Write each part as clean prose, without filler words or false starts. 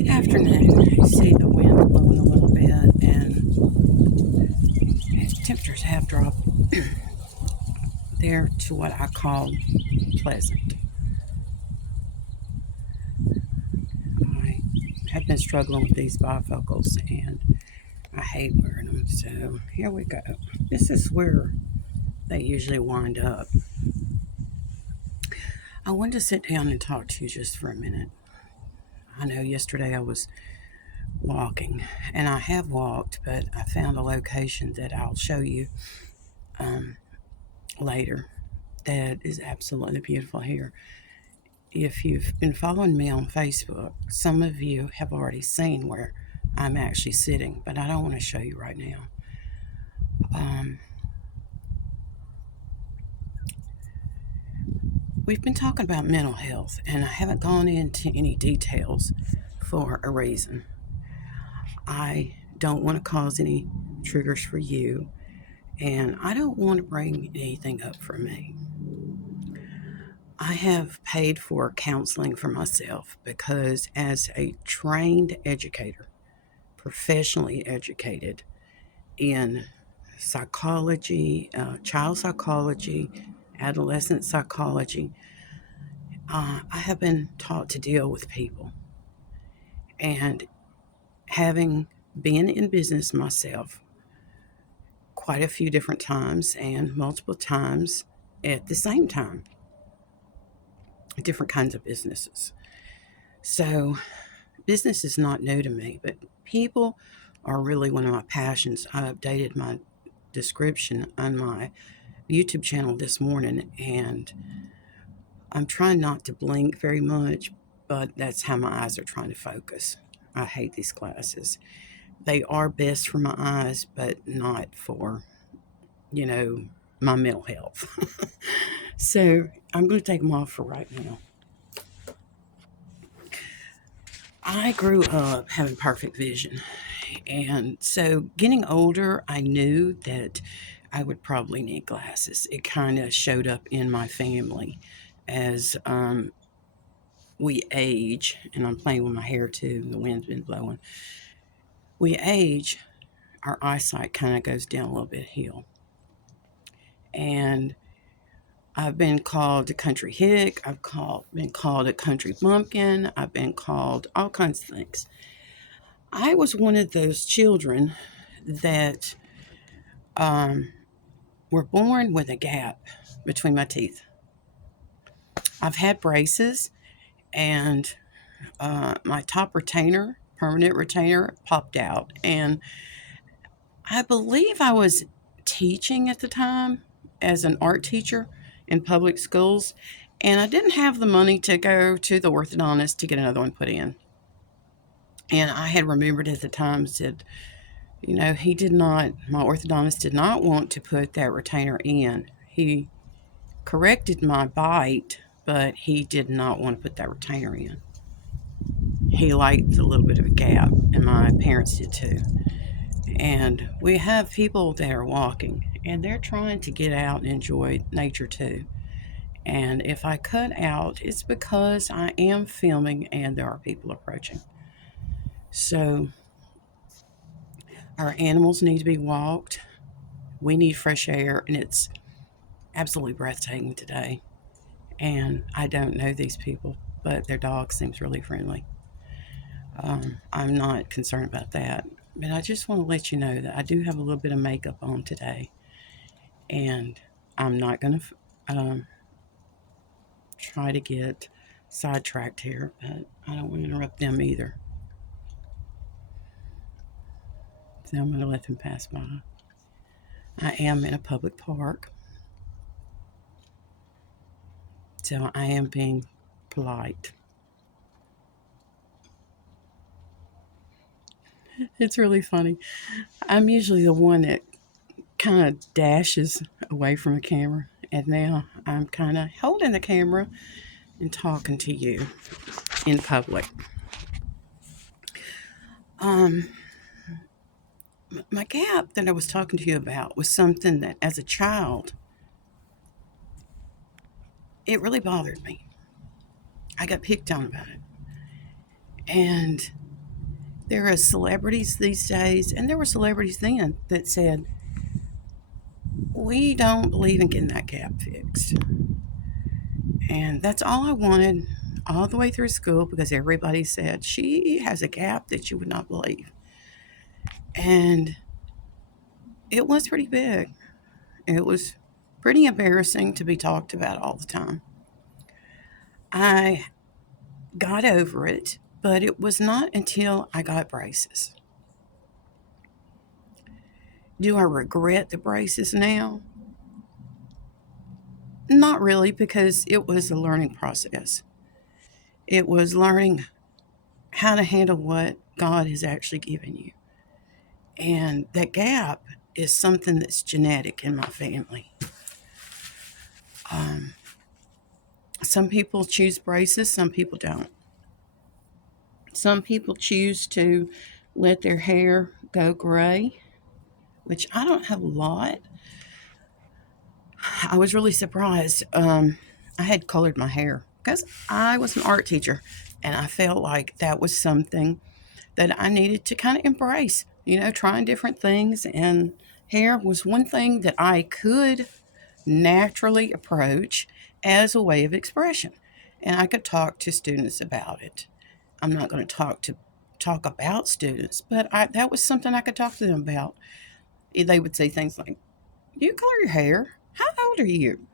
Good afternoon. You see the wind blowing a little bit, and temperatures have dropped there to what I call pleasant. I have been struggling with these bifocals, and I hate wearing them. So here we go. This is where they usually wind up. I wanted to sit down and talk to you just for a minute. I know yesterday I was walking, and I have walked, but I found a location that I'll show you um, later that is absolutely beautiful here. If you've been following me on Facebook, some of you have already seen where I'm actually sitting, but I don't want to show you right now. Um, we've been talking about mental health, and I haven't gone into any details for a reason. I don't want to cause any triggers for you, and I don't want to bring anything up for me. I have paid for counseling for myself because, as a trained educator, professionally educated in psychology, child psychology, adolescent psychology, I have been taught to deal with people. And having been in business myself quite a few different times and multiple times at the same time, different kinds of businesses. So, business is not new to me, but people are really one of my passions. I updated my description on my YouTube channel this morning, and I'm trying not to blink very much, but that's how my eyes are trying to focus. I hate these glasses. They are best for my eyes, but not for, you know, my mental health. So I'm going to take them off for right now. I grew up having perfect vision. And so getting older, I knew that I would probably need glasses. It kind of showed up in my family as we age, and I'm playing with my hair too, the wind's been blowing. We age, our eyesight kind of goes down a little bit hill. And I've been called a country hick, been called a country bumpkin, I've been called all kinds of things. I was one of those children that um, were born with a gap between my teeth. I've had braces, and my top retainer, permanent retainer, popped out. And I believe I was teaching at the time as an art teacher in public schools, and I didn't have the money to go to the orthodontist to get another one put in. And I had remembered at the time that, my orthodontist did not want to put that retainer in. He corrected my bite, but he did not want to put that retainer in. He liked a little bit of a gap, and my parents did too. And we have people that are walking, and they're trying to get out and enjoy nature too. And if I cut out, it's because I am filming and there are people approaching. So our animals need to be walked. We need fresh air, and it's absolutely breathtaking today. And I don't know these people, but their dog seems really friendly. I'm not concerned about that. But I just want to let you know that I do have a little bit of makeup on today. And I'm not going to try to get sidetracked here, but I don't want to interrupt them either. So I'm going to let them pass by. I am in a public park, so I am being polite. It's really funny. I'm usually the one that kind of dashes away from the camera, and now I'm kind of holding the camera and talking to you in public. Um, my gap that I was talking to you about was something that, as a child, it really bothered me. I got picked on about it, and There are celebrities these days, and there were celebrities then that said, we don't believe in getting that gap fixed. And that's all I wanted all the way through school because everybody said, she has a gap that you would not believe. And it was pretty big. It was pretty embarrassing to be talked about all the time. I got over it, but it was not until I got braces. Do I regret the braces now? Not really, because it was a learning process. It was learning how to handle what God has actually given you. And that gap is something that's genetic in my family. Um, some people choose braces, some people don't. Some people choose to let their hair go gray, which I don't have a lot. I was really surprised. I had colored my hair because I was an art teacher, and I felt like that was something that I needed to kind of embrace, trying different things. And hair was one thing that I could naturally approach as a way of expression. And I could talk to students about it. I'm not going to talk about students, but that was something I could talk to them about. They would say things like, "You color your hair? How old are you?"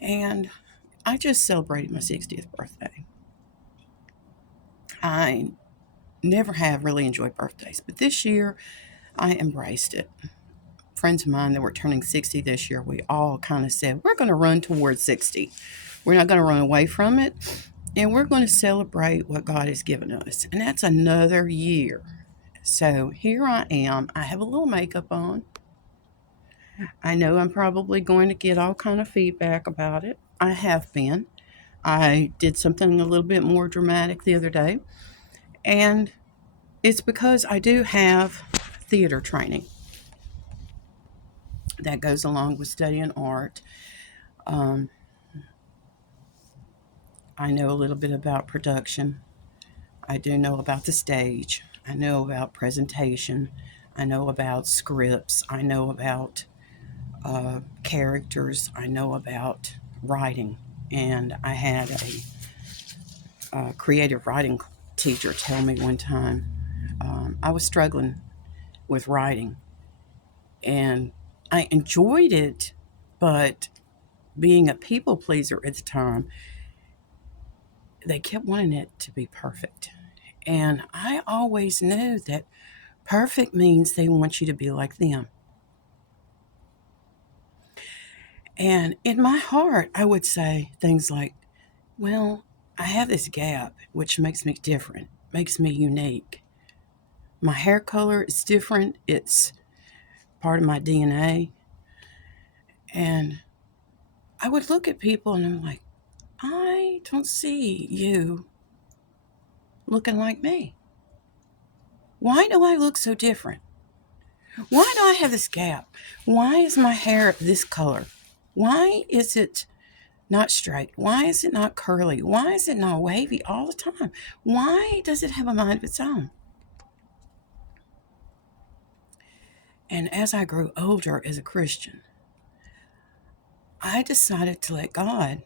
And I just celebrated my 60th birthday. I never have really enjoyed birthdays, but this year I embraced it. Friends of mine that were turning 60 this year, we all kind of said, we're going to run towards 60. We're not going to run away from it, and we're going to celebrate what God has given us. And that's another year. So here I am. I have a little makeup on. I know I'm probably going to get all kind of feedback about it. I have been. I did something a little bit more dramatic the other day, and it's because I do have theater training that goes along with studying art. Um, I know a little bit about production. I do know about the stage. I know about presentation. I know about scripts. I know about characters. I know about writing. And I had a creative writing teacher tell me one time I was struggling with writing. And I enjoyed it, but being a people pleaser at the time, they kept wanting it to be perfect. And I always knew that perfect means they want you to be like them. And in my heart, I would say things like, well, I have this gap, which makes me different, makes me unique. My hair color is different, it's part of my DNA. And I would look at people and I'm like, I don't see you looking like me. Why do I look so different? Why do I have this gap? Why is my hair this color? Why is it not straight? Why is it not curly? Why is it not wavy all the time? Why does it have a mind of its own? And as I grew older as a Christian, I decided to let God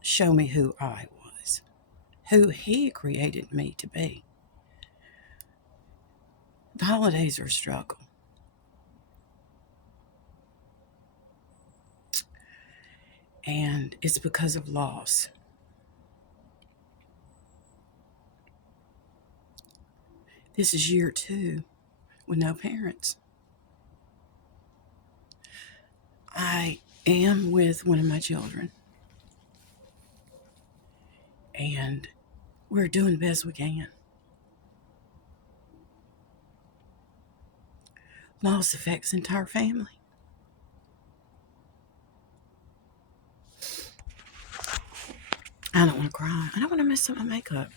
show me who I was, who He created me to be. The holidays are a struggle. And it's because of loss. This is year 2 with no parents. I am with one of my children, and we're doing the best we can. Loss affects the entire family. I don't want to cry. I don't want to mess up my makeup.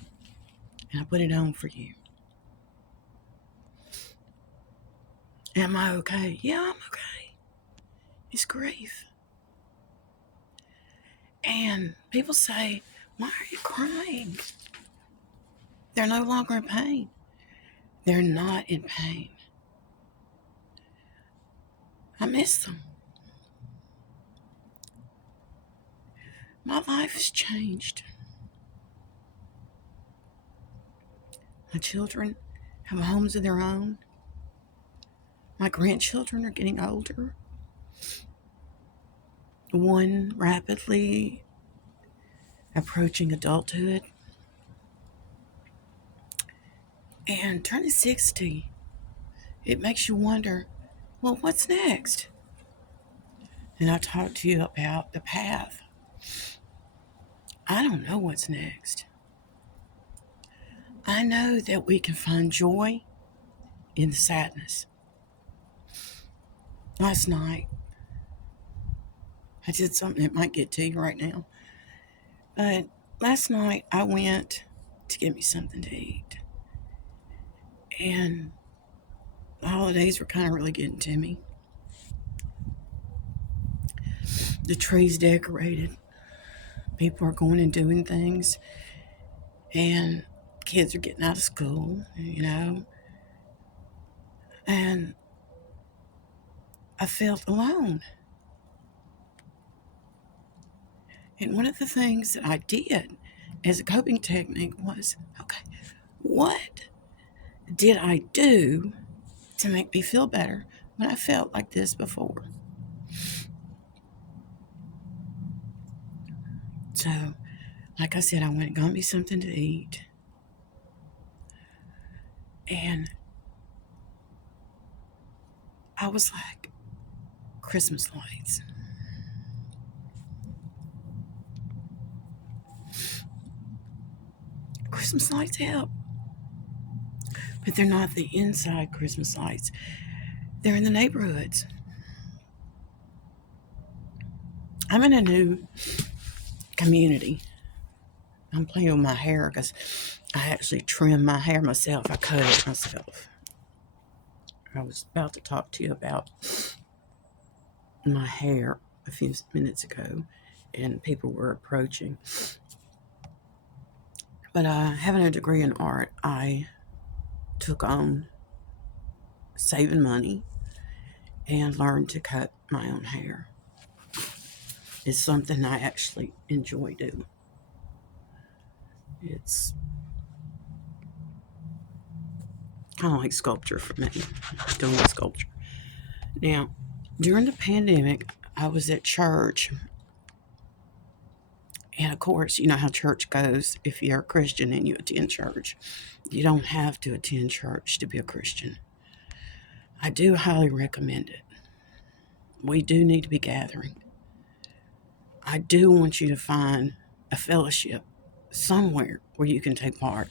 And I put it on for you. Am I okay? Yeah, I'm okay. It's grief. And people say, why are you crying? They're no longer in pain. They're not in pain. I miss them. My life has changed. My children have homes of their own. My grandchildren are getting older. One rapidly approaching adulthood. And turning 60, it makes you wonder, well, what's next? And I talked to you about the path. I don't know what's next. I know that we can find joy in the sadness. Last night, I did something that might get to you right now. But last night, I went to get me something to eat. And the holidays were kind of really getting to me. The tree's decorated. People are going and doing things. And kids are getting out of school, And I felt alone. And one of the things that I did as a coping technique was, okay, what did I do to make me feel better when I felt like this before? So, like I said, I went and got me something to eat. And I was like, Christmas lights. Christmas lights help. But they're not the inside Christmas lights. They're in the neighborhoods. I'm in a new community. I'm playing with my hair because I actually trim my hair myself. I cut it myself. I was about to talk to you about my hair a few minutes ago, and people were approaching. But having a degree in art, I took on saving money and learned to cut my own hair. It's something I actually enjoy doing. It's kind of like sculpture for me, doing sculpture. Now, during the pandemic, I was at church. And of course, you know how church goes. If you're a Christian and you attend church, you don't have to attend church to be a Christian. I do highly recommend it. We do need to be gathering. I do want you to find a fellowship somewhere where you can take part.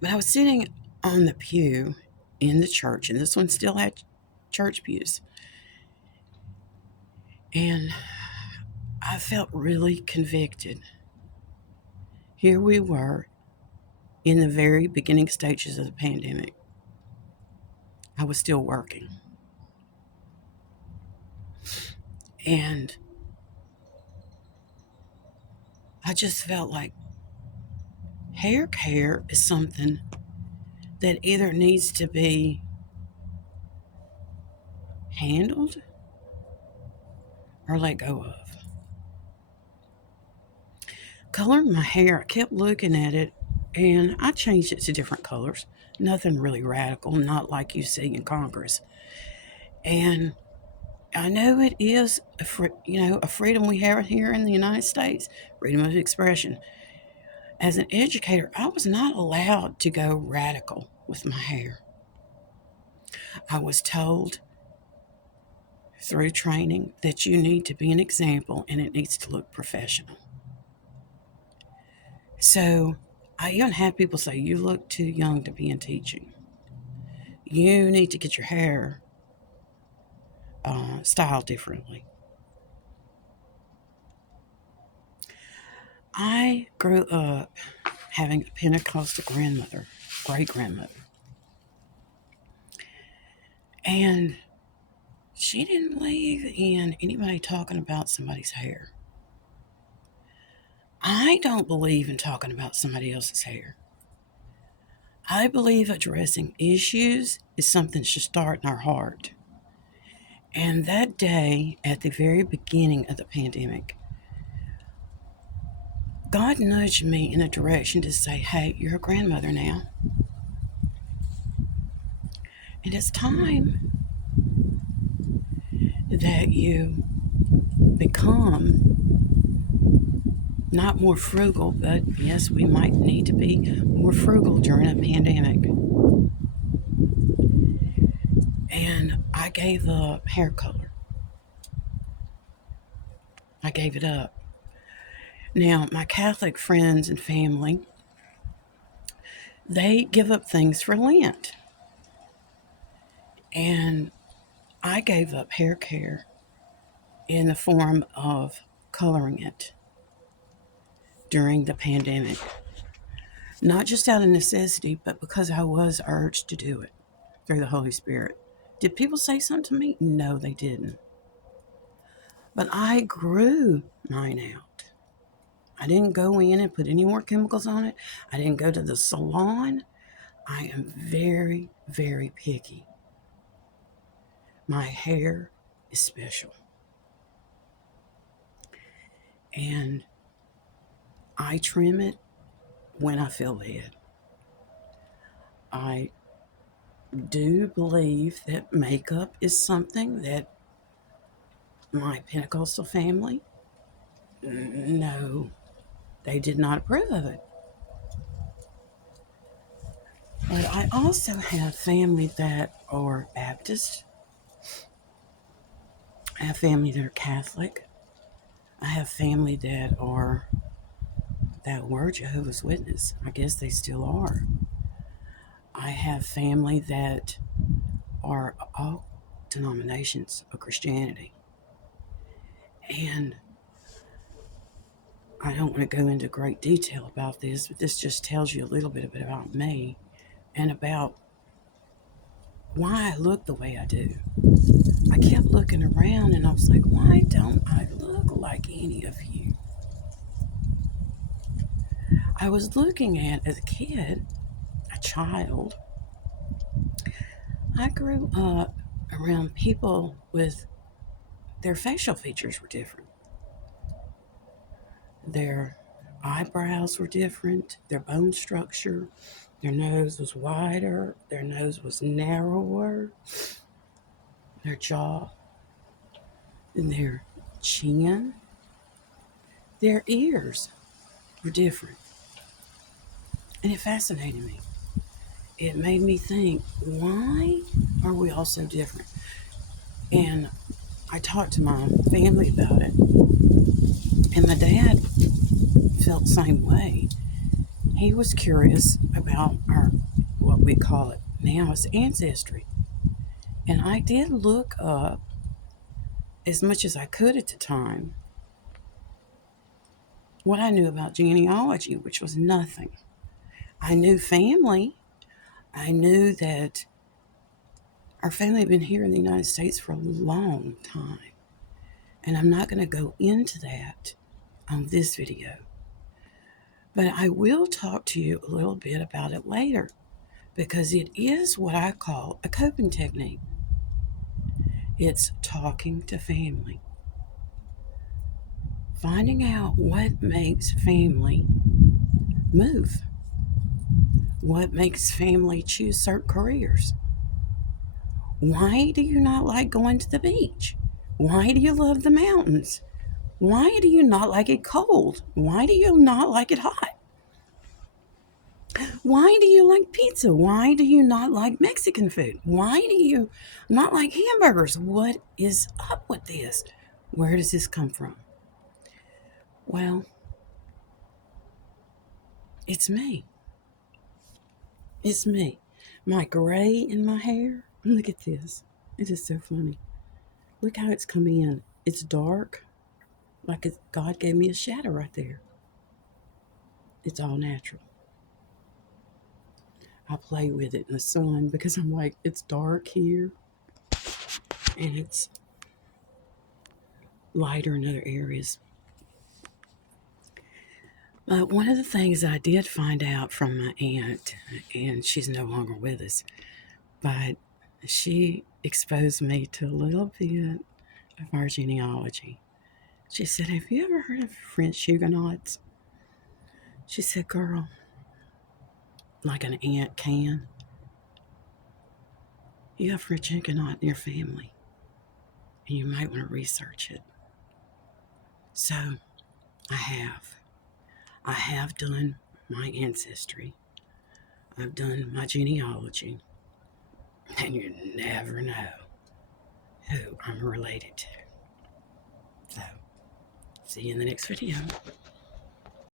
But I was sitting on the pew in the church, and this one still had church pews. And I felt really convicted. Here we were in the very beginning stages of the pandemic. I was still working. And I just felt like hair care is something that either needs to be handled or let go of. Coloring my hair, I kept looking at it and I changed it to different colors. Nothing really radical, not like you see in Congress. And I know it is a freedom we have here in the United States, freedom of expression. As an educator, I was not allowed to go radical with my hair. I was told through training that you need to be an example and it needs to look professional. So I even had people say, you look too young to be in teaching. You need to get your hair styled differently. I grew up having a Pentecostal grandmother, great grandmother, and she didn't believe in anybody talking about somebody's hair. I don't believe in talking about somebody else's hair. I believe addressing issues is something that should start in our heart. And that day, at the very beginning of the pandemic, God nudged me in a direction to say, hey, you're a grandmother now. And it's time that you become not more frugal, but yes, we might need to be more frugal during a pandemic. And I gave up hair color. I gave it up. Now, my Catholic friends and family, they give up things for Lent. And I gave up hair care in the form of coloring it during the pandemic. Not just out of necessity, but because I was urged to do it through the Holy Spirit. Did people say something to me? No, they didn't. But I grew mine out. I didn't go in and put any more chemicals on it. I didn't go to the salon. I am very, very picky. My hair is special. And I trim it when I feel led. I do believe that makeup is something that my Pentecostal family, no, they did not approve of it. But I also have family that are Baptist. I have family that are Catholic. I have family that were Jehovah's Witness. I guess they still are. I have family that are all denominations of Christianity. And I don't want to go into great detail about this, but this just tells you a little bit about me and about why I look the way I do. I kept looking around and I was like, why don't I look like any of you? I was looking at, as a kid, a child, I grew up around people with their facial features were different. Their eyebrows were different, their bone structure, their nose was wider, their nose was narrower, their jaw and their chin, their ears were different. And it fascinated me. It made me think, why are we all so different? And I talked to my family about it, and my dad felt the same way. He was curious about our, what we call it now as ancestry. And I did look up as much as I could at the time what I knew about genealogy, which was nothing. I knew family. I knew that our family had been here in the United States for a long time. And I'm not going to go into that on this video. But I will talk to you a little bit about it later because it is what I call a coping technique. It's talking to family, finding out what makes family move, what makes family choose certain careers. Why do you not like going to the beach? Why do you love the mountains? Why do you not like it cold? Why do you not like it hot? Why do you like pizza? Why do you not like Mexican food? Why do you not like hamburgers? What is up with this? Where does this come from? Well, it's me. It's me. My gray in my hair. Look at this. It is so funny. Look how it's come in. It's dark. Like God gave me a shadow right there. It's all natural. I play with it in the sun because I'm like, it's dark here and it's lighter in other areas. But one of the things I did find out from my aunt, and she's no longer with us, but she exposed me to a little bit of our genealogy. She said, "Have you ever heard of French Huguenots?" She said, "Girl, like an aunt can, you have French Huguenot in your family, and you might want to research it." So I have. I have done my ancestry. I've done my genealogy, and you never know who I'm related to. So, see you in the next video.